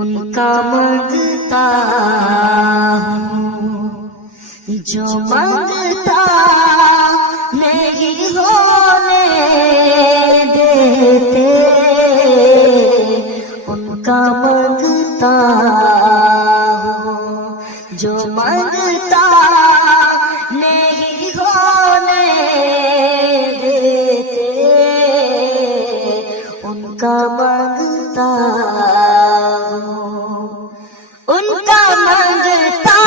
ان کا مانگتا ہوں، جو مانگتا نہیں ہونے دیتے، ان کا مانگتا ہوں، جو مانگتا نہیں ہونے دیتے، ان کا مانگتا ہوں، ان کا مانگتا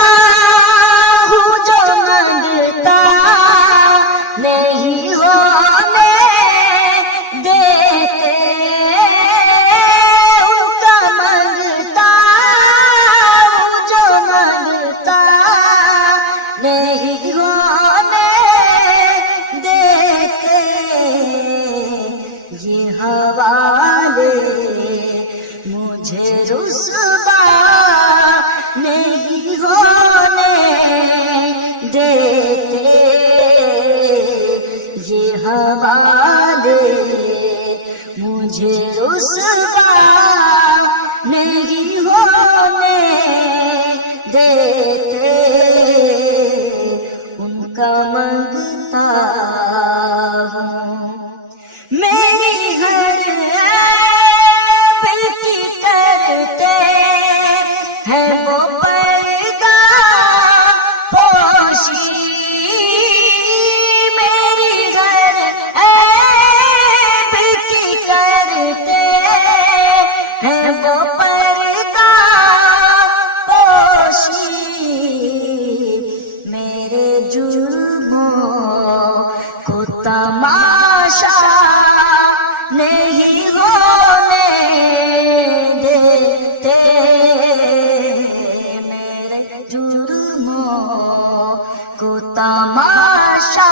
ہوں، جو مانگتا نہیں ہونے دیتے، ان کا مانگتا ہوں، جو مانگتا نہیں ہونے دیتے، یہ حوالے مجھے رسوا نہیں ہونے دیتے، یہ حوالے مجھے رسوا نہیں ہونے دیتے، ان کا مانگتا ہوں، میری ہر عیب کی کرتے ہیں وہ پردہ پوشی، میری ہر عیب کی کرتے ہیں وہ پردہ پوشی، میرے جرموں کو تماشا نہیں ہونے دیتے، میرے جرموں کو تماشا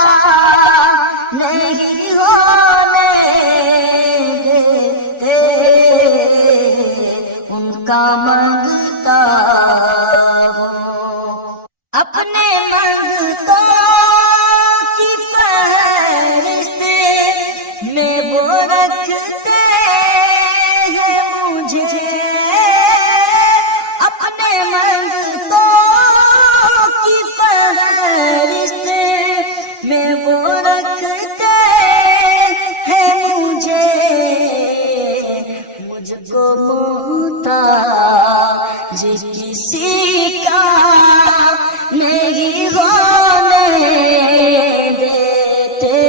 نہیں ہونے دیتے، ان کا مانگتا ہوں، اپنے منگتوں کی فہرست میں وہ رکھتے ہیں مجھے، اپنے منگتوں کی فہرست میں وہ رکھتے ہیں مجھے، مجھ کو محتاج کسی کا نہیں ہونے دیتے،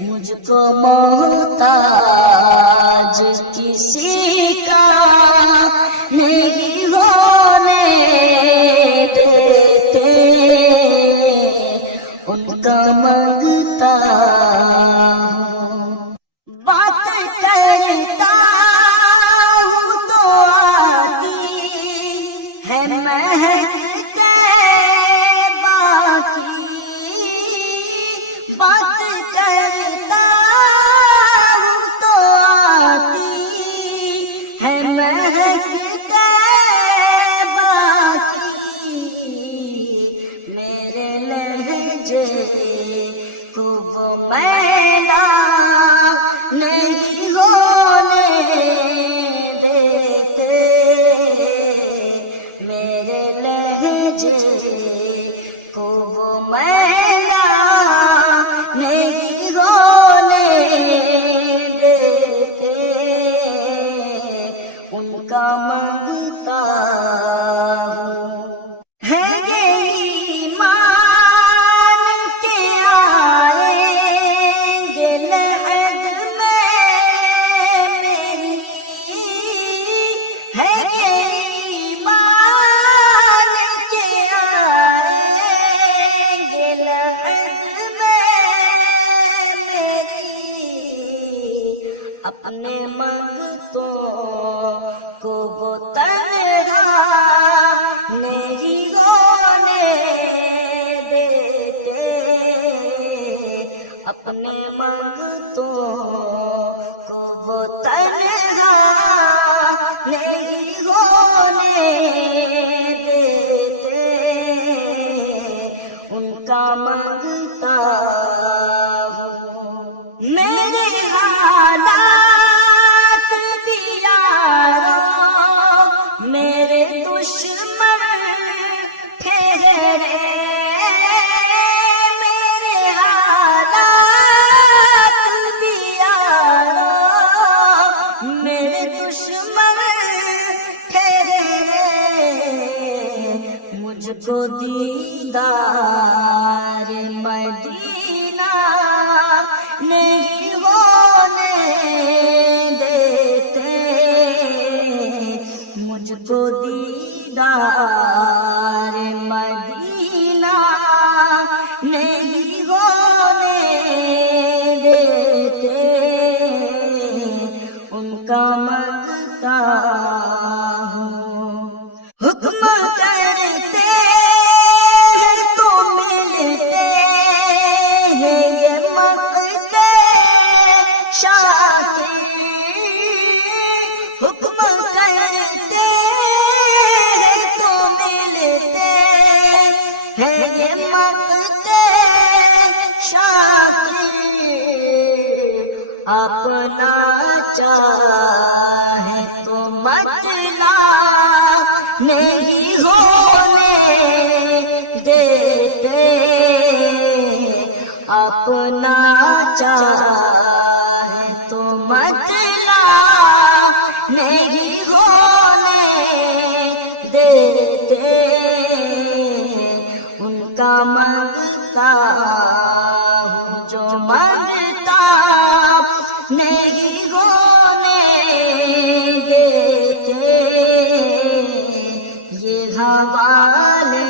مجھ کو محتاج کسی کا نہیں ہونے دیتے، ان کا مانگتا ہوں، بات کرتا ہوں تو آتی ہے مہک کے باقی، بات کرتا ہوں تو آتی ہے مہک کے باقی، میرے لہجے کو وہ میلا نہیں ہونے دیتے، میرے لہجے کو وہ میلا نہیں ہونے دیتے، ان کا مانگتا ہوں، ہے یہ ایمان کے آئیں گے لحد میں میری، ہے یہ ایمان کے آئیں گے لحد میں میری، اپنے منگتوں کو وہ تنہا نہیں ہونے دیتے، اپنے منگتوں کو وہ تنہا نہیں ہونے دیتے، ان کا مانگتا ہوں، میرے حالات بھی یارو کو دیدار مدینہ نہیں ہونے دیتے، مجھ کو دیدار مدینہ نہیں ہونے دیتے، ان کا مانگتا ہوں حکم کرتے ہیں تو ملتے ہیں یہ مانگتے شاکر، حکم کرتے ہیں تو ملتے ہیں یہ مانگتے شاکر، اپنا چاہے تو مطلع نہیں ہونے دیتے، اپنا چاہے تو مطلع نہیں ہونے دیتے، ان کا مانگتا ہوں جو مانگتا نہیں ہونے دیتے، یہ حوالے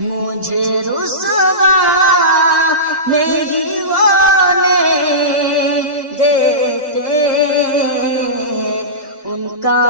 مجھے رسوا نہیں ہونے دیتے، ان کا